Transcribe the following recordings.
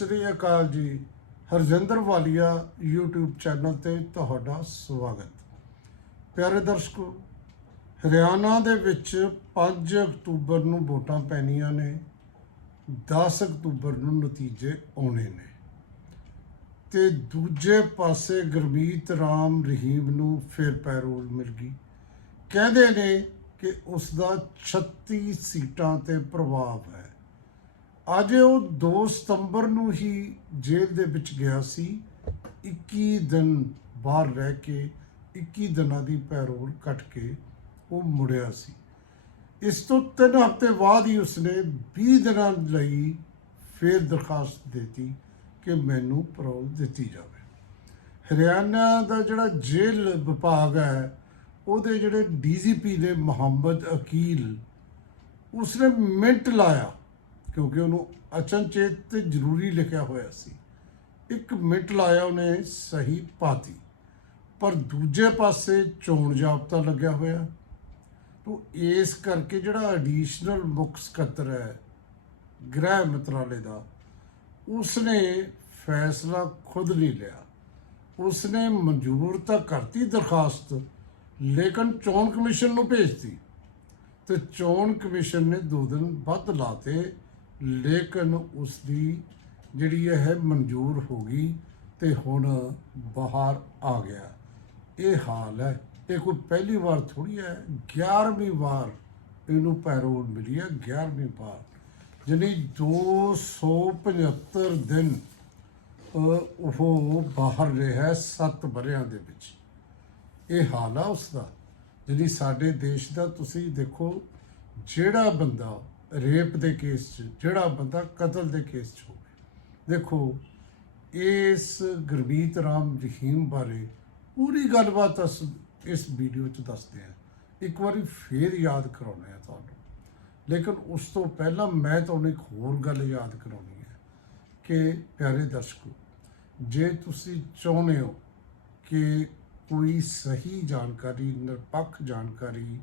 ਸ੍ਰੀ ਅਕਾਲ ਜੀ, ਹਰਜਿੰਦਰ ਵਾਲੀਆ YouTube channel ਤੇ ਤੁਹਾਡਾ ਸਵਾਗਤ। ਪਿਆਰੇ ਦਰਸ਼ਕੋ, ਹਰਿਆਣਾ ਦੇ ਵਿੱਚ 5 ਅਕਤੂਬਰ ਨੂੰ ਵੋਟਾਂ ਪੈਣੀਆਂ ਨੇ 10 ਅਕਤੂਬਰ ਨੂੰ ਨਤੀਜੇ ਆਉਣੇ ਨੇ। ਤੇ ਦੂਜੇ ਪਾਸੇ ਗੁਰਮੀਤ ਰਾਮ ਰਹੀਮ ਨੂੰ ਫਿਰ ਪੈਰੋਲ ਮਿਲ ਗਈ। ਕਹਿੰਦੇ ਨੇ ਕਿ ਉਸ ਦਾ 36 ਸੀਟਾਂ ਤੇ ਪ੍ਰਭਾਵ ਹੈ। ਅੱਜ ਉਹ 2 ਸਤੰਬਰ ਨੂੰ ਹੀ ਜੇਲ੍ਹ ਦੇ ਵਿੱਚ ਗਿਆ ਸੀ। 21 ਦਿਨ ਬਾਹਰ ਰਹਿ ਕੇ 21 ਦਿਨਾਂ ਦੀ ਪੈਰੋਲ ਕੱਟ ਕੇ ਉਹ ਮੁੜਿਆ ਸੀ। ਇਸ ਤੋਂ ਤਿੰਨ ਹਫ਼ਤੇ ਬਾਅਦ ਹੀ ਉਸਨੇ 20 ਦਿਨਾਂ ਲਈ ਫਿਰ ਦਰਖਾਸਤ ਦਿੱਤੀ ਕਿ ਮੈਨੂੰ ਪੈਰੋਲ ਦਿੱਤੀ ਜਾਵੇ। ਹਰਿਆਣਾ ਦਾ ਜਿਹੜਾ ਜੇਲ੍ਹ ਵਿਭਾਗ ਹੈ, ਉਹਦੇ ਜਿਹੜੇ ਡੀਜੀਪੀ ਨੇ ਮੁਹੰਮਦ ਅਕੀਲ, ਉਸਨੇ ਮਿੰਟ ਲਾਇਆ ਕਿਉਂਕਿ ਉਹਨੂੰ ਅਚਨਚੇਤ ਤੇ ਜ਼ਰੂਰੀ ਲਿਖਿਆ ਹੋਇਆ ਸੀ। ਇੱਕ ਮਿੰਟ ਲਾਇਆ ਉਹਨੇ, ਸਹੀ ਪਾਤੀ। ਪਰ ਦੂਜੇ ਪਾਸੇ ਚੋਣ ਜਾਬਤਾ ਲੱਗਿਆ ਹੋਇਆ। ਤੋ ਇਸ ਕਰਕੇ ਜਿਹੜਾ ਐਡੀਸ਼ਨਲ ਮੁੱਖ ਸਕੱਤਰ ਹੈ, ਗ੍ਰਹਿ ਮੰਤਰਾਲੇ ਦਾ, ਉਸਨੇ ਫੈਸਲਾ ਖੁਦ ਨਹੀਂ ਲਿਆ। ਉਸਨੇ ਮਨਜ਼ੂਰ ਤਾਂ ਕਰਤੀ ਦਰਖਾਸਤ, ਲੇਕਿਨ ਚੋਣ ਕਮਿਸ਼ਨ ਨੂੰ ਭੇਜਤੀ। ਤੇ ਚੋਣ ਕਮਿਸ਼ਨ ਨੇ ਦੋ ਦਿਨ ਵੱਧ ਲਾਤੇ। ਲੇਕਿਨ ਉਸ ਦੀ ਜਿਹੜੀ ਇਹ ਹੈ ਮਨਜ਼ੂਰ ਹੋ ਗਈ ਤੇ ਹੁਣ ਬਾਹਰ ਆ ਗਿਆ। ਇਹ ਹਾਲ ਹੈ। ਇਹ ਕੋਈ ਪਹਿਲੀ ਵਾਰ ਥੋੜੀ ਹੈ। 11ਵੀਂ ਵਾਰ ਇਹਨੂੰ ਪੈਰੋਲ ਮਿਲੀ ਹੈ। 11ਵੀਂ ਵਾਰ। ਜਾਨੀ 275 ਦਿਨ ਉਹ ਬਾਹਰ ਰਿਹਾ 7 ਬਰਿਆਂ ਦੇ ਵਿੱਚ। ਇਹ ਹਾਲ ਆ ਉਸ ਦਾ ਜਿਹੜੀ ਸਾਡੇ ਦੇਸ਼ ਦਾ ਤੁਸੀਂ ਦੇਖੋ, ਜਿਹੜਾ ਬੰਦਾ ਰੇਪ ਦੇ ਕੇਸ 'ਚ, ਜਿਹੜਾ ਬੰਦਾ ਕਤਲ ਦੇ ਕੇਸ 'ਚ ਹੋਵੇ। ਦੇਖੋ, ਇਸ ਗੁਰਮੀਤ ਰਾਮ ਰਹੀਮ ਬਾਰੇ ਪੂਰੀ ਗੱਲਬਾਤ ਅਸ ਇਸ ਵੀਡੀਓ 'ਚ ਦੱਸਦੇ ਆ ਇੱਕ ਵਾਰੀ ਫੇਰ ਯਾਦ ਕਰਾਉਣੇ ਆ ਤੁਹਾਨੂੰ। ਲੇਕਿਨ ਉਸ ਤੋਂ ਪਹਿਲਾਂ ਮੈਂ ਤੁਹਾਨੂੰ ਇੱਕ ਹੋਰ ਗੱਲ ਯਾਦ ਕਰਾਉਣੀ ਹੈ ਕਿ ਪਿਆਰੇ ਦਰਸ਼ਕੋ, ਜੇ ਤੁਸੀਂ ਚਾਹੁੰਦੇ ਹੋ ਕਿ ਕੋਈ ਸਹੀ ਜਾਣਕਾਰੀ, ਨਿਰਪੱਖ ਜਾਣਕਾਰੀ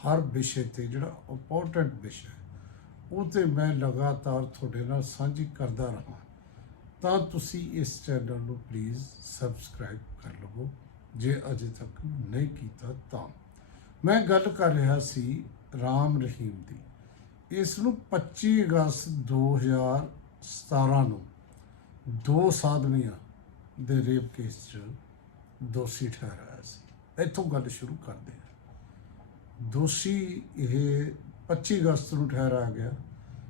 ਹਰ ਵਿਸ਼ੇ ਤੇ, ਜਿਹੜਾ ਇੰਪੋਰਟੈਂਟ ਵਿਸ਼ਾ ਹੈ ਉਹ ਤੇ ਮੈਂ ਲਗਾਤਾਰ ਤੁਹਾਡੇ ਨਾਲ ਸਾਂਝੀ ਕਰਦਾ ਰਹਾਂ। ਤਾਂ ਤੁਸੀਂ ਇਸ ਚੈਨਲ ਨੂੰ ਪਲੀਜ਼ ਸਬਸਕ੍ਰਾਈਬ ਕਰ ਲਵੋ। ਜੇ ਅਜੇ ਤੱਕ ਨਹੀਂ ਕੀਤਾ ਤਾਂ। ਮੈਂ ਗੱਲ ਕਰ ਰਿਹਾ ਸੀ ਰਾਮ ਰਹੀਮ ਦੀ। ਇਸ ਨੂੰ 25 ਅਗਸਤ 2017 ਨੂੰ ਦੋ ਸਾਧਵੀਆਂ ਦੇ ਰੇਪ ਕੇਸ 'ਚ ਦੋਸ਼ੀ ਠਹਿਰਾਇਆ ਸੀ। ਇੱਥੋਂ ਗੱਲ ਸ਼ੁਰੂ ਕਰਦੇ ਹਾਂ। ਦੋਸ਼ੀ ਇਹ 25 ਅਗਸਤ ਨੂੰ ਠਹਿਰਾਇਆ ਗਿਆ।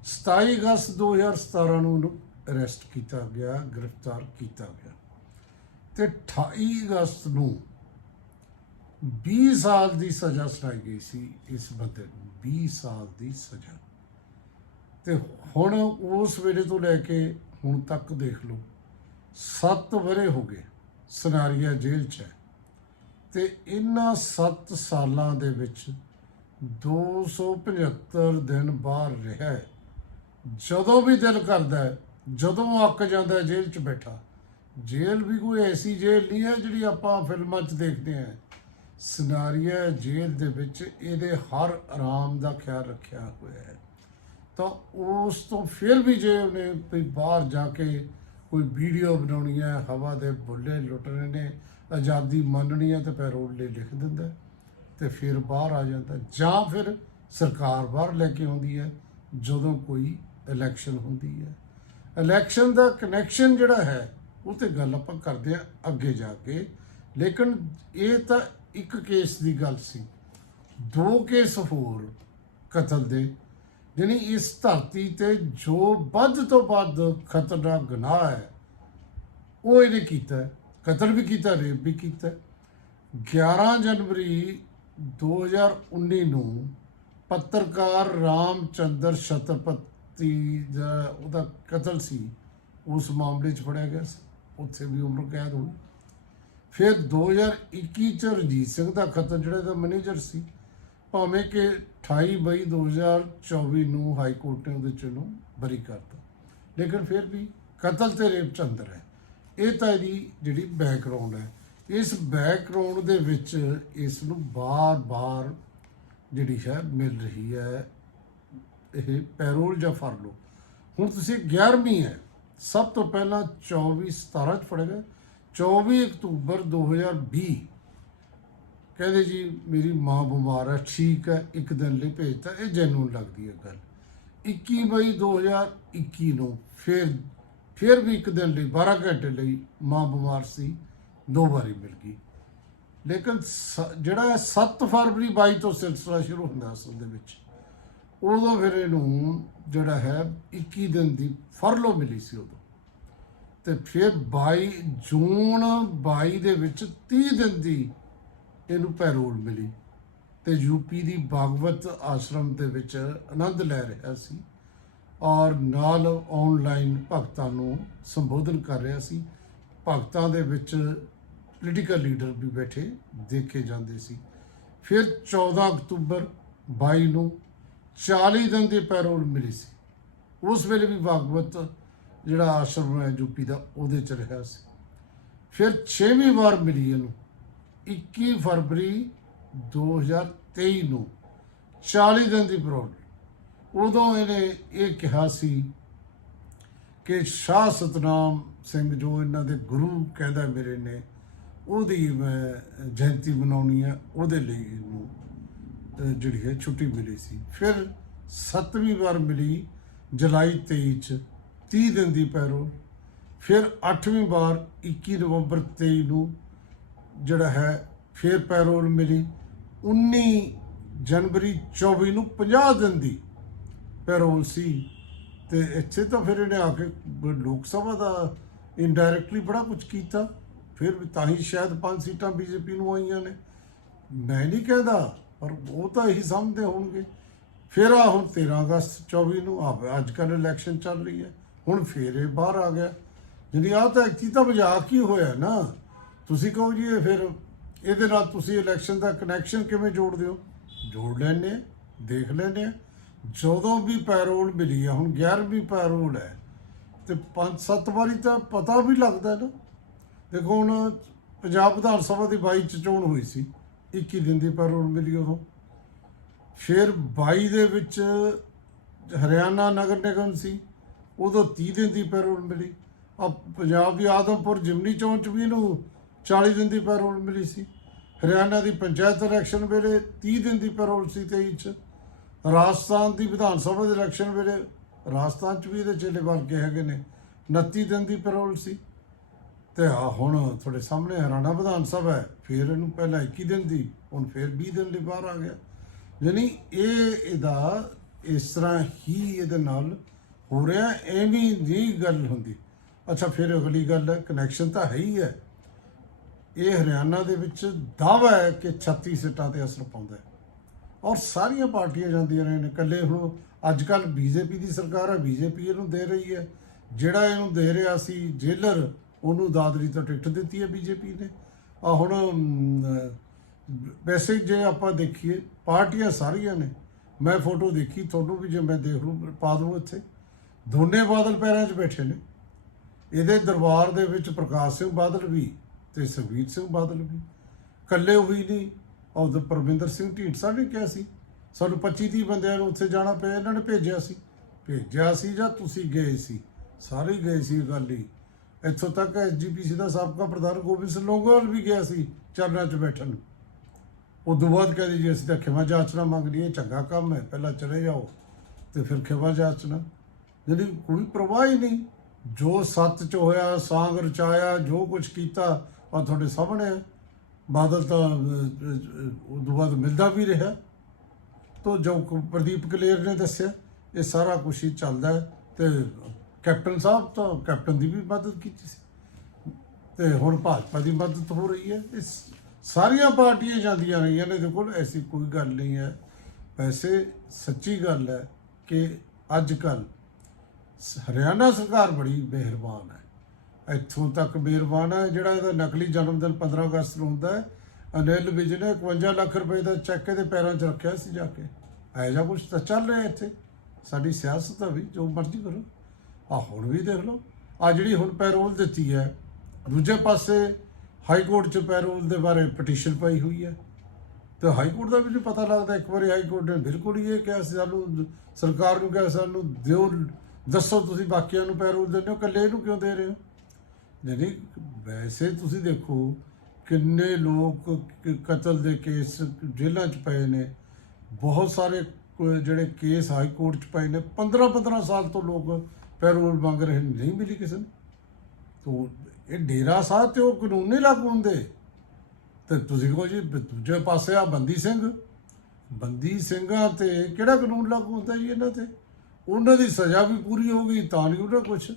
27 ਅਗਸਤ 2017 ਨੂੰ ਉਹਨੂੰ ਅਰੈਸਟ ਕੀਤਾ ਗਿਆ, ਗ੍ਰਿਫਤਾਰ ਕੀਤਾ ਗਿਆ। ਤੇ 28 ਅਗਸਤ ਨੂੰ 20 ਸਾਲ ਦੀ ਸਜ਼ਾ ਸੁਣਾਈ ਗਈ ਸੀ ਇਸ ਬੰਦੇ ਨੂੰ 20 ਸਾਲ ਦੀ ਸਜ਼ਾ। ਤੇ ਹੁਣ ਉਸ ਵੇਲੇ ਤੋਂ ਲੈ ਕੇ ਹੁਣ ਤੱਕ ਦੇਖ ਲਓ 7 ਵਰੇ ਹੋ ਗਏ ਸਨਾਰੀਆ ਜੇਲ੍ਹ 'ਚ ਹੈ। ਤੇ ਇਹਨਾਂ 7 ਸਾਲਾਂ ਦੇ ਵਿੱਚ 275 ਦਿਨ ਬਾਹਰ ਰਿਹਾ ਜਦੋਂ ਵੀ ਦਿਲ ਕਰਦਾ ਜਦੋਂ ਅੱਕ ਜਾਂਦਾ ਜੇਲ੍ਹ 'ਚ ਬੈਠਾ। ਜੇਲ੍ਹ ਵੀ ਕੋਈ ਐਸੀ ਜੇਲ੍ਹ ਨਹੀਂ ਹੈ ਜਿਹੜੀ ਆਪਾਂ ਫਿਲਮਾਂ 'ਚ ਦੇਖਦੇ ਹਾਂ। ਸਨਾਰੀਆ ਜੇਲ੍ਹ ਦੇ ਵਿੱਚ ਇਹਦੇ ਹਰ ਆਰਾਮ ਦਾ ਖਿਆਲ ਰੱਖਿਆ ਹੋਇਆ ਹੈ। ਤਾਂ ਉਸ ਤੋਂ ਫਿਰ ਵੀ ਜੇ ਉਹਨੇ ਵੀ ਬਾਹਰ ਜਾ ਕੇ ਕੋਈ ਵੀਡੀਓ ਬਣਾਉਣੀ ਹੈ, ਹਵਾ ਦੇ ਬੁੱਲੇ ਲੁੱਟਣੇ ਨੇ, ਆਜ਼ਾਦੀ ਮੰਨਣੀ ਹੈ, ਤੇ ਪੈਰੋਲ ਲਈ ਲਿਖ ਦਿੰਦਾ ਤੇ ਫਿਰ ਬਾਹਰ ਆ ਜਾਂਦਾ, ਜਾਂ ਫਿਰ ਸਰਕਾਰ ਬਾਹਰ ਲੈ ਕੇ ਆਉਂਦੀ ਹੈ, ਜਦੋਂ ਕੋਈ ਇਲੈਕਸ਼ਨ ਹੁੰਦੀ ਹੈ। ਇਲੈਕਸ਼ਨ ਦਾ ਕਨੈਕਸ਼ਨ ਜਿਹੜਾ ਹੈ, ਉਹ ਤੇ ਗੱਲ ਆਪਾਂ ਕਰਦੇ ਆ ਅੱਗੇ ਜਾ ਕੇ, ਲੇਕਿਨ ਇਹ ਤਾਂ ਇੱਕ ਕੇਸ ਦੀ ਗੱਲ ਸੀ। ਦੋ ਕੇਸ ਹੋਰ ਕਤਲ ਦੇ ਯਾਨੀ ਇਸ ਧਰਤੀ ਤੇ ਜੋ ਵੱਧ ਤੋਂ ਵੱਧ ਖਤਰਨਾਕ ਗੁਨਾਹ ਹੈ, ਉਹ ਇਹਨੇ ਕੀਤਾ ਕਤਲ ਵੀ ਕੀਤਾ ਰੇਪ ਵੀ ਕੀਤਾ ਹੈ। 11 ਜਨਵਰੀ 2019 ਨੂੰ ਪੱਤਰਕਾਰ ਰਾਮਚੰਦਰ ਛਤਰਪਤੀ ਦਾ ਉਹਦਾ ਕਤਲ ਸੀ। ਉਸ ਮਾਮਲੇ 'ਚ ਫੜਿਆ ਗਿਆ ਸੀ। ਉੱਥੇ ਵੀ ਉਮਰ ਕੈਦ ਹੋਈ। ਫਿਰ 2021 ਚ ਰਣਜੀਤ ਸਿੰਘ ਦਾ ਕਤਲ ਜਿਹੜਾ ਦਾ ਮੈਨੇਜਰ ਸੀ। ਭਾਵੇਂ ਕਿ 28 ਮਈ 2024 ਨੂੰ ਹਾਈ ਕੋਰਟ ਨੇ ਉਹਦੇ ਚ ਨੂੰ ਬਰੀ ਕਰਤਾ। ਲੇਕਿਨ ਫਿਰ ਵੀ ਕਤਲ ਤੇ ਰੇਪ ਚ ਅੰਦਰ ਹੈ। ਇਹ ਤਾਂ ਇਹਦੀ ਜਿਹੜੀ ਬੈਕਗ੍ਰਾਉਂਡ ਹੈ। ਇਸ ਬੈਕਗ੍ਰਾਉਂਡ ਦੇ ਵਿੱਚ ਇਸ ਨੂੰ ਬਾਰ-ਬਾਰ ਜਿਹੜੀ ਹੈ ਮਿਲ ਰਹੀ ਹੈ। ਇਹ ਪੈਰੋਲ ਜਾਂ ਫਰਲੋ ਹੁਣ ਤੁਸੀਂ 11ਵੀਂ ਹੈ। ਸਭ ਤੋਂ ਪਹਿਲਾਂ 24 17 ਚ ਫੜਿਆ ਗਿਆ। 24 ਅਕਤੂਬਰ 2020 ਕਹਿੰਦੇ ਜੀ, ਮੇਰੀ ਮਾਂ ਬਿਮਾਰ ਹੈ, ਠੀਕ ਹੈ, ਇੱਕ ਦਿਨ ਲਈ ਭੇਜਤਾ ਇਹ ਜੈਨੂਨ ਲੱਗਦੀ ਹੈ ਗੱਲ। 21 ਮਈ 2021 ਨੂੰ ਫਿਰ ਫਿਰ ਵੀ ਇੱਕ ਦਿਨ ਲਈ 12 ਘੰਟੇ ਲਈ ਮਾਂ ਬਿਮਾਰ ਸੀ। ਦੋ ਵਾਰੀ ਮਿਲ ਗਈ। ਲੇਕਿਨ ਸ- ਜਿਹੜਾ ਇਹ 7 ਫਰਵਰੀ 22 ਤੋਂ ਸਿਲਸਿਲਾ ਸ਼ੁਰੂ ਹੁੰਦਾ ਅਸਲ ਦੇ ਵਿੱਚ, ਉਦੋਂ ਫਿਰ ਇਹਨੂੰ ਜਿਹੜਾ ਹੈ 21 ਦਿਨ ਦੀ ਫਰਲੋ ਮਿਲੀ ਸੀ ਉਦੋਂ। ਤੇ ਫਿਰ 22 ਜੂਨ 22 ਦੇ ਵਿੱਚ 30 ਦਿਨ ਦੀ ਇਹਨੂੰ ਪੈਰੋਲ ਮਿਲੀ। ਤੇ ਯੂਪੀ ਦੀ ਬਾਗਵਤ ਆਸ਼ਰਮ ਦੇ ਵਿੱਚ ਆਨੰਦ ਲੈ ਰਿਹਾ ਸੀ ਔਰ ਨਾਲ ਆਨਲਾਈਨ ਭਗਤਾਂ ਨੂੰ ਸੰਬੋਧਨ ਕਰ ਰਿਹਾ ਸੀ। ਭਗਤਾਂ ਦੇ ਵਿੱਚ ਪੋਲੀਟੀਕਲ ਲੀਡਰ ਵੀ ਬੈਠੇ ਦੇਖੇ ਜਾਂਦੇ ਸੀ। ਫਿਰ 14 ਅਕਤੂਬਰ 22 ਨੂੰ 40 ਦਿਨ ਦੀ ਪੈਰੋਲ ਮਿਲੀ ਸੀ। ਉਸ ਵੇਲੇ ਵੀ ਭਾਗਵਤ ਜਿਹੜਾ ਆਸ਼ਰਮ ਹੈ ਯੂਪੀ ਦਾ, ਉਹਦੇ ਚ ਰਿਹਾ ਸੀ। ਫਿਰ 6ਵੀਂ ਵਾਰ ਮਿਲੀ ਇਹਨੂੰ 21 ਫਰਵਰੀ 2023 ਨੂੰ 40 ਦਿਨ ਦੀ ਪੈਰੋਲ। ਉਦੋਂ ਇਹਨੇ ਇਹ ਕਿਹਾ ਸੀ ਕਿ ਸ਼ਾਹ ਸਤਨਾਮ ਸਿੰਘ ਜੋ ਇਹਨਾਂ ਦੇ ਗੁਰੂ ਕਹਿੰਦਾ ਮੇਰੇ ਨੇ ਉਹਦੀ ਮੈਂ ਜਯੰਤੀ ਮਨਾਉਣੀ ਹੈ ਉਹਦੇ ਲਈ ਇਹਨੂੰ ਜਿਹੜੀ ਹੈ ਛੁੱਟੀ ਮਿਲੀ ਸੀ। ਫਿਰ ਸੱਤਵੀਂ ਵਾਰ ਮਿਲੀ ਜੁਲਾਈ 23 ਚ 30 ਦਿਨ ਦੀ ਪੈਰੋਲ ਫਿਰ 8ਵੀਂ ਵਾਰ 21 ਨਵੰਬਰ 23 ਨੂੰ ਜਿਹੜਾ ਹੈ, ਫਿਰ ਪੈਰੋਲ ਮਿਲੀ। 19 ਜਨਵਰੀ 24 ਨੂੰ 50 ਦਿਨ ਦੀ ਪੈਰੋਲ ਸੀ। ਤੇ ਇੱਥੇ ਤਾਂ ਫਿਰ ਇਹਨੇ ਆ ਕੇ ਲੋਕ ਸਭਾ ਦਾ ਇਨਡਾਇਰੈਕਟਲੀ ਬੜਾ ਕੁਝ ਕੀਤਾ। ਫਿਰ ਵੀ ਤਾਂ ਹੀ ਸ਼ਾਇਦ ਪੰਜ ਸੀਟਾਂ ਬੀਜੇਪੀ ਨੂੰ ਆਈਆਂ ਨੇ। ਮੈਂ ਨਹੀਂ ਕਹਿੰਦਾ, ਪਰ ਉਹ ਤਾਂ ਇਹੀ ਸਮਝਦੇ ਹੋਣਗੇ। ਫਿਰ ਆ ਹੁਣ 13 ਅਗਸਤ 24 ਨੂੰ ਆ ਅੱਜ ਕੱਲ੍ਹ ਇਲੈਕਸ਼ਨ ਚੱਲ ਰਹੀ ਹੈ। ਹੁਣ ਫਿਰ ਇਹ ਬਾਹਰ ਆ ਗਿਆ। ਜਿਹੜੀ ਆ ਤਾਂ ਇੱਕ ਤਾਂ ਮਜ਼ਾਕ ਹੀ ਹੋਇਆ ਨਾ। ਤੁਸੀਂ ਕਹੋ ਜੀ ਇਹ ਫਿਰ ਇਹਦੇ ਨਾਲ ਤੁਸੀਂ ਇਲੈਕਸ਼ਨ ਦਾ ਕਨੈਕਸ਼ਨ ਕਿਵੇਂ ਜੋੜਦੇ ਹੋ? ਜੋੜ ਲੈਂਦੇ ਦੇਖ ਲੈਂਦੇ ਆ। ਜਦੋਂ ਵੀ ਪੈਰੋਲ ਮਿਲੀ ਆ, ਹੁਣ 11ਵੀਂ ਪੈਰੋਲ ਹੈ। ਤੇ ਪੰਜ ਸੱਤ ਵਾਰੀ ਤਾਂ ਪਤਾ ਵੀ ਲੱਗਦਾ ਨਾ। ਦੇਖੋ ਹੁਣ ਪੰਜਾਬ ਵਿਧਾਨ ਸਭਾ ਦੀ 22 ਚ ਚੋਣ ਹੋਈ ਸੀ 21 ਦਿਨ ਦੀ ਪੈਰੋਲ ਮਿਲੀ ਉਦੋਂ। ਫਿਰ 22 ਦੇ ਵਿੱਚ ਹਰਿਆਣਾ ਨਗਰ ਨਿਗਮ ਸੀ, ਉਦੋਂ 30 ਦਿਨ ਦੀ ਪੈਰੋਲ ਮਿਲੀ। ਆ ਪੰਜਾਬ ਦੀ ਆਦਮਪੁਰ ਜਿਮਨੀ ਚੋਣ ਚ ਵੀ ਇਹਨੂੰ 40 ਦਿਨ ਦੀ ਪੈਰੋਲ ਮਿਲੀ ਸੀ। ਹਰਿਆਣਾ ਦੀ ਪੰਚਾਇਤ ਇਲੈਕਸ਼ਨ ਵੇਲੇ 30 ਦਿਨ ਦੀ ਪੈਰੋਲ ਸੀ 23 ਚ। ਰਾਜਸਥਾਨ ਦੀ ਵਿਧਾਨ ਸਭਾ ਦੇ ਇਲੈਕਸ਼ਨ ਵੇਲੇ ਰਾਜਸਥਾਨ ਚ ਵੀ ਇਹਦੇ ਚੇਲੇ ਬਣ ਕੇ ਹੈਗੇ ਨੇ 29 ਦਿਨ ਦੀ ਪੈਰੋਲ ਸੀ। ਤੇ ਆ ਹੁਣ ਤੁਹਾਡੇ ਸਾਹਮਣੇ ਹਰਿਆਣਾ ਵਿਧਾਨ ਸਭਾ ਹੈ, ਫਿਰ ਇਹਨੂੰ ਪਹਿਲਾਂ 21 ਦਿਨ ਦੀ, ਹੁਣ ਫਿਰ 20 ਦਿਨ ਲਈ ਬਾਹਰ ਆ ਗਿਆ। ਯਾਨੀ ਇਹ ਇਹਦਾ ਇਸ ਤਰ੍ਹਾਂ ਹੀ ਇਹਦੇ ਨਾਲ ਹੋ ਰਿਹਾ, ਐਵੇਂ ਨਹੀਂ ਗੱਲ ਹੁੰਦੀ। ਅੱਛਾ, ਫਿਰ ਅਗਲੀ ਗੱਲ ਕਨੈਕਸ਼ਨ ਤਾਂ ਹੈ ਹੀ ਹੈ। ਇਹ ਹਰਿਆਣਾ ਦੇ ਵਿੱਚ ਦਾਅਵਾ ਹੈ ਕਿ 36 ਸੀਟਾਂ ਤੇ ਅਸਰ ਪਾਉਂਦਾ ਹੈ। ਔਰ ਸਾਰੀਆਂ ਪਾਰਟੀਆਂ ਜਾਂਦੀਆਂ ਰਹੇ ਨੇ, ਇਕੱਲੇ ਹੁਣ ਅੱਜ ਕੱਲ ਬੀਜੇਪੀ ਦੀ ਸਰਕਾਰ ਹੈ ਬੀਜੇਪੀ ਇਹਨੂੰ ਦੇ ਰਹੀ ਹੈ। ਜਿਹੜਾ ਇਹਨੂੰ ਦੇ ਰਿਹਾ ਸੀ ਜੇਲਰ ਉਹਨੂੰ ਦਾਦਰੀ ਤੋਂ ਟਿਕਟ ਦਿੱਤੀ ਹੈ ਬੀਜੇਪੀ ਨੇ। ਆ ਹੁਣ ਵੈਸੇ ਜੇ ਆਪਾਂ ਦੇਖੀਏ, ਪਾਰਟੀਆਂ ਸਾਰੀਆਂ ਨੇ। ਮੈਂ ਫੋਟੋ ਦੇਖੀ, ਤੁਹਾਨੂੰ ਵੀ ਜੇ ਮੈਂ ਦੇਖ ਲੂ, ਪਾ ਦੂੰ ਇੱਥੇ। ਦੋਨੇ ਬਾਦਲ ਪੈਰਾਂ 'ਚ ਬੈਠੇ ਨੇ। ਇਹਦੇ ਦਰਬਾਰ ਦੇ ਵਿੱਚ ਪ੍ਰਕਾਸ਼ ਸਿੰਘ ਬਾਦਲ ਵੀ ਤੇ ਸੁਖਬੀਰ ਸਿੰਘ ਬਾਦਲ ਵੀ। ਇਕੱਲੇ ਹੋਈ ਨਹੀਂ, ਉਹ ਪਰਮਿੰਦਰ ਸਿੰਘ ਢੀਂਡਸਾ ਨੇ ਕਿਹਾ ਸੀ। ਸਾਨੂੰ 25 30 ਬੰਦਿਆਂ ਨੂੰ ਉੱਥੇ ਜਾਣਾ ਪਿਆ, ਇਹਨਾਂ ਨੇ ਭੇਜਿਆ ਸੀ। ਭੇਜਿਆ ਸੀ ਜਾਂ ਤੁਸੀਂ ਗਏ ਸੀ? ਸਾਰੇ ਗਏ ਸੀ ਇਹ ਗੱਲ ਹੀ। ਇੱਥੋਂ ਤੱਕ ਐਸਜੀਪੀਸੀ ਦਾ ਸਾਬਕਾ ਪ੍ਰਧਾਨ ਗੋਬਿੰਦ ਸਿੰਘ ਲੋਂਗੋਵਾਲ ਵੀ ਗਿਆ ਸੀ ਚਰਨਾਂ 'ਚ ਬੈਠਣ। ਉਦੋਂ ਬਾਅਦ ਕਹਿੰਦੇ ਜੀ ਅਸੀਂ ਤਾਂ ਖਿਮਾ ਜਾਚਨਾ ਮੰਗ ਲਈਏ ਚੰਗਾ ਕੰਮ ਹੈ, ਪਹਿਲਾਂ ਚਲੇ ਜਾਓ ਤੇ ਫਿਰ ਖਿਮਾ ਜਾਚਨਾ ਜਿਹੜੀ ਕੋਈ ਪ੍ਰਵਾਹ ਹੀ ਨਹੀਂ, ਜੋ ਸੱਤ ਚ ਹੋਇਆ, ਸਾਂਗ ਰਚਾਇਆ, ਜੋ ਕੁਝ ਕੀਤਾ ਆ ਤੁਹਾਡੇ ਸਾਹਮਣੇ ਹੈ। ਬਾਦਲ ਤਾਂ ਉਦੋਂ ਬਾਅਦ ਮਿਲਦਾ ਵੀ ਰਿਹਾ। ਤੋ ਜੋ ਪ੍ਰਦੀਪ ਕਲੇਰ ਨੇ ਦੱਸਿਆ, ਇਹ ਸਾਰਾ ਕੁਝ ਹੀ ਚੱਲਦਾ ਹੈ ਤੇ ਕੈਪਟਨ ਸਾਹਿਬ ਤਾਂ ਕੈਪਟਨ ਦੀ ਵੀ ਮਦਦ ਕੀਤੀ ਸੀ। ਤੇ ਹੁਣ ਭਾਜਪਾ ਦੀ ਮਦਦ ਹੋ ਰਹੀ ਹੈ। ਇਸ ਸਾਰੀਆਂ ਪਾਰਟੀਆਂ ਜਾਂਦੀਆਂ ਰਹੀਆਂ ਨੇ। ਦੇਖੋ, ਐਸੀ ਕੋਈ ਗੱਲ ਨਹੀਂ ਹੈ। ਵੈਸੇ ਸੱਚੀ ਗੱਲ ਹੈ ਕਿ ਅੱਜ ਕੱਲ ਹਰਿਆਣਾ ਸਰਕਾਰ ਬੜੀ ਮਿਹਰਬਾਨ ਹੈ। ਇੱਥੋਂ ਤੱਕ ਮਿਹਰਬਾਨ ਹੈ। ਜਿਹੜਾ ਇਹਦਾ ਨਕਲੀ ਜਨਮ ਦਿਨ 15 ਅਗਸਤ ਨੂੰ ਹੁੰਦਾ ਹੈ, ਅਨਿਲ ਵਿਜ ਨੇ 51 ਲੱਖ ਰੁਪਏ ਦਾ ਚੈੱਕ ਇਹਦੇ ਪੈਰਾਂ 'ਚ ਰੱਖਿਆ ਸੀ ਜਾ ਕੇ। ਐ ਜਾਂ ਕੁਝ ਤਾਂ ਚੱਲ ਰਿਹਾ ਇੱਥੇ। ਸਾਡੀ ਸਿਆਸਤ ਆ ਵੀ, ਜੋ ਮਰਜ਼ੀ ਕਰੋ। ਆ ਹੁਣ ਵੀ ਦੇਖ ਲਓ। ਆ ਜਿਹੜੀ ਹੁਣ ਪੈਰੋਲ ਦਿੱਤੀ ਹੈ, ਦੂਜੇ ਪਾਸੇ ਹਾਈ ਕੋਰਟ 'ਚ ਪੈਰੋਲ ਦੇ ਬਾਰੇ ਪਟੀਸ਼ਨ ਪਾਈ ਹੋਈ ਹੈ। ਤੇ ਹਾਈ ਕੋਰਟ ਦਾ ਵੀ ਨਹੀਂ ਪਤਾ ਲੱਗਦਾ, ਇੱਕ ਵਾਰੀ ਹਾਈ ਕੋਰਟ ਨੇ ਬਿਲਕੁਲ ਹੀ ਇਹ ਕਿਹਾ ਸੀ, ਸਾਨੂੰ ਸਰਕਾਰ ਨੂੰ ਕਿਹਾ, ਸਾਨੂੰ ਦਿਓ, ਦੱਸੋ ਤੁਸੀਂ ਬਾਕੀਆਂ ਨੂੰ ਪੈਰੋਲ ਦਿੰਦੇ ਹੋ, ਇਕੱਲੇ ਨੂੰ ਕਿਉਂ ਦੇ ਰਹੇ ਹੋ? ਨਹੀਂ ਵੈਸੇ ਤੁਸੀਂ ਦੇਖੋ, ਕਿੰਨੇ ਲੋਕ ਕਤਲ ਦੇ ਕੇਸ ਜੇਲ੍ਹਾਂ 'ਚ ਪਏ ਨੇ। ਬਹੁਤ ਸਾਰੇ ਜਿਹੜੇ ਕੇਸ ਹਾਈ ਕੋਰਟ 'ਚ ਪਏ ਨੇ 15 15 ਸਾਲ ਤੋਂ ਲੋਕ ਪੈਰੋਲ ਮੰਗ ਰਹੇ ਨਹੀਂ ਮਿਲੀ ਕਿਸੇ ਨੂੰ। ਤੋ ਇਹ ਡੇਰਾ ਸਾਹਿਬ ਤੇ ਉਹ ਕਾਨੂੰਨ ਨਹੀਂ ਲਾਗੂ ਹੁੰਦੇ। ਤੇ ਤੁਸੀਂ ਕਹੋ ਜੀ ਦੂਜੇ ਪਾਸੇ ਆ ਬੰਦੀ ਸਿੰਘ। ਬੰਦੀ ਸਿੰਘਾਂ ਤੇ ਕਿਹੜਾ ਕਾਨੂੰਨ ਲਾਗੂ ਹੁੰਦਾ ਜੀ ਇਹਨਾਂ ਤੇ? ਉਹਨਾਂ ਦੀ ਸਜ਼ਾ ਵੀ ਪੂਰੀ ਹੋ ਗਈ, ਤਾਂ ਨਹੀਂ ਉਹਨਾਂ ਕੁਛ।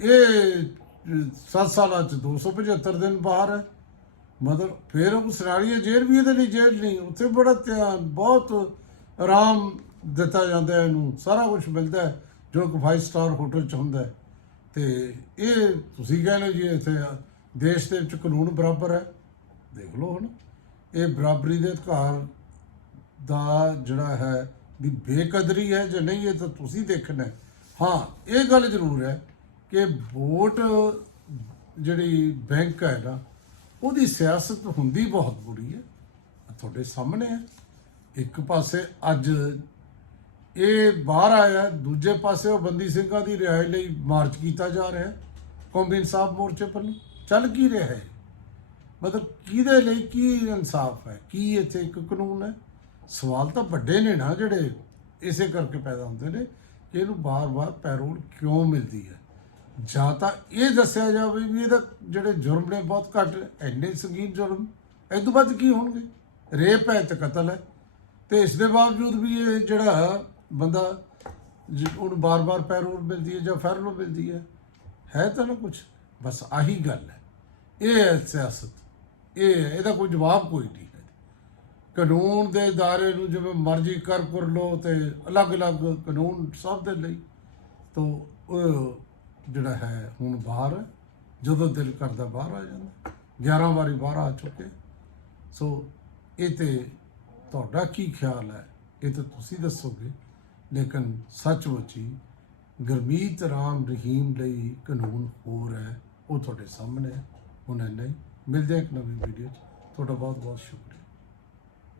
ਇਹ 7 ਸਾਲਾਂ ਚ 275 ਦਿਨ ਬਾਹਰ ਹੈ। ਮਤਲਬ ਫਿਰ ਉਹ ਸਰਾੜੀਆ ਜੇਲ੍ਹ ਵੀ ਇਹਦੇ ਲਈ ਜੇਲ੍ਹ ਨਹੀਂ, ਉੱਥੇ ਬੜਾ ਧਿਆਨ, ਬਹੁਤ ਆਰਾਮ ਦਿੱਤਾ ਜਾਂਦਾ ਇਹਨੂੰ, ਸਾਰਾ ਕੁਝ ਮਿਲਦਾ ਹੈ। ਜੋ ਕਿ 5 ਸਟਾਰ ਹੋਟਲ ਚ ਹੁੰਦਾ ਹੈ। ਤੇ ਇਹ ਤੁਸੀਂ ਕਹਿ ਲਓ ਜੀ, ਇੱਥੇ ਦੇਸ਼ ਦੇ ਵਿੱਚ ਕਾਨੂੰਨ ਬਰਾਬਰ ਹੈ। ਦੇਖ ਲਓ ਹੁਣ, ਇਹ ਬਰਾਬਰੀ ਦੇ ਅਧਿਕਾਰ ਦਾ ਜਿਹੜਾ ਹੈ ਵੀ ਬੇਕਦਰੀ ਹੈ ਜਾਂ ਨਹੀਂ, ਇਹ ਤਾਂ ਤੁਸੀਂ ਦੇਖਣਾ ਹਾਂ। ਇਹ ਗੱਲ ਜ਼ਰੂਰ ਹੈ ਕਿ ਵੋਟ ਜਿਹੜੀ ਬੈਂਕ ਹੈ ਨਾ, ਉਹਦੀ ਸਿਆਸਤ ਹੁੰਦੀ ਬਹੁਤ ਬੁਰੀ ਹੈ। ਤੁਹਾਡੇ ਸਾਹਮਣੇ ਹੈ। ਇੱਕ ਪਾਸੇ ਅੱਜ ਇਹ ਬਾਹਰ ਆਇਆ, ਦੂਜੇ ਪਾਸੇ ਉਹ ਬੰਦੀ ਸਿੰਘਾਂ ਦੀ ਰਿਹਾਈ ਲਈ ਮਾਰਚ ਕੀਤਾ ਜਾ ਰਿਹਾ ਹੈ। ਕੌਮੀ ਇਨਸਾਫ ਮੋਰਚੇ ਪਰ ਚੱਲ ਕੀ ਰਿਹਾ ਹੈ? ਮਤਲਬ ਕਿਹਦੇ ਲਈ ਕੀ ਇਨਸਾਫ ਹੈ? ਕੀ ਇੱਥੇ ਇੱਕ ਕਾਨੂੰਨ ਹੈ? ਸਵਾਲ ਤਾਂ ਵੱਡੇ ਨੇ ਨਾ ਜਿਹੜੇ ਇਸੇ ਕਰਕੇ ਪੈਦਾ ਹੁੰਦੇ ਨੇ ਕਿ ਇਹਨੂੰ ਬਾਰ-ਬਾਰ ਪੈਰੋਲ ਕਿਉਂ ਮਿਲਦੀ ਹੈ? ਜਾਂ ਤਾਂ ਇਹ ਦੱਸਿਆ ਜਾਵੇ ਵੀ ਇਹਦਾ ਜਿਹੜੇ ਜੁਰਮ ਨੇ ਬਹੁਤ ਘੱਟ ਐਨੇ ਸੰਗੀਨ ਜੁਰਮ। ਇਹ ਤੋਂ ਵੱਧ ਕੀ ਹੋਣਗੇ? ਰੇਪ ਹੈ ਤੇ ਕਤਲ ਹੈ। ਤੇ ਇਸ ਦੇ ਬਾਵਜੂਦ ਵੀ ਇਹ ਜਿਹੜਾ ਬੰਦਾ ਜ- ਉਹਨੂੰ ਬਾਰ-ਬਾਰ ਪੈਰੋਲ ਮਿਲਦੀ ਹੈ ਜਾਂ ਫੈਰਲੋ ਮਿਲਦੀ ਹੈ ਹੈ ਤਾਂ ਨਾ ਕੁਝ ਬਸ ਆਹੀ ਗੱਲ ਹੈ। ਇਹ ਹੈ ਸਿਆਸਤ। ਇਹ ਹੈ, ਇਹਦਾ ਕੋਈ ਜਵਾਬ ਕੋਈ ਨਹੀਂ ਹੈ। ਕਾਨੂੰਨ ਦੇ ਦਾਇਰੇ ਨੂੰ ਜਿਵੇਂ ਮਰਜ਼ੀ ਕਰ ਕਰ ਲੋ ਤੇ ਅਲੱਗ-ਅਲੱਗ ਕਾਨੂੰਨ ਸਭ ਦੇ ਲਈ। ਤੋਂ ਉਹ ਜਿਹੜਾ ਹੈ ਹੁਣ ਬਾਹਰ ਹੈ ਜਦੋਂ ਦਿਲ ਕਰਦਾ ਬਾਹਰ ਆ ਜਾਂਦਾ। 11 ਵਾਰੀ ਬਾਹਰ ਆ ਚੁੱਕੇ। ਸੋ ਇਹ ਤੇ ਤੁਹਾਡਾ ਕੀ ਖਿਆਲ ਹੈ? ਇਹ ਤਾਂ ਤੁਸੀਂ ਦੱਸੋਗੇ। ਲੇਕਿਨ ਸੱਚਮੁੱਚ ਹੀ ਗੁਰਮੀਤ ਰਾਮ ਰਹੀਮ ਲਈ ਕਾਨੂੰਨ ਹੋਰ ਹੈ, ਉਹ ਤੁਹਾਡੇ ਸਾਹਮਣੇ ਹੈ। ਹੁਣ ਨਹੀਂ ਮਿਲਦੇ ਇੱਕ ਨਵੀਂ ਵੀਡੀਓ 'ਚ। ਤੁਹਾਡਾ ਬਹੁਤ ਬਹੁਤ ਸ਼ੁਕਰੀਆ।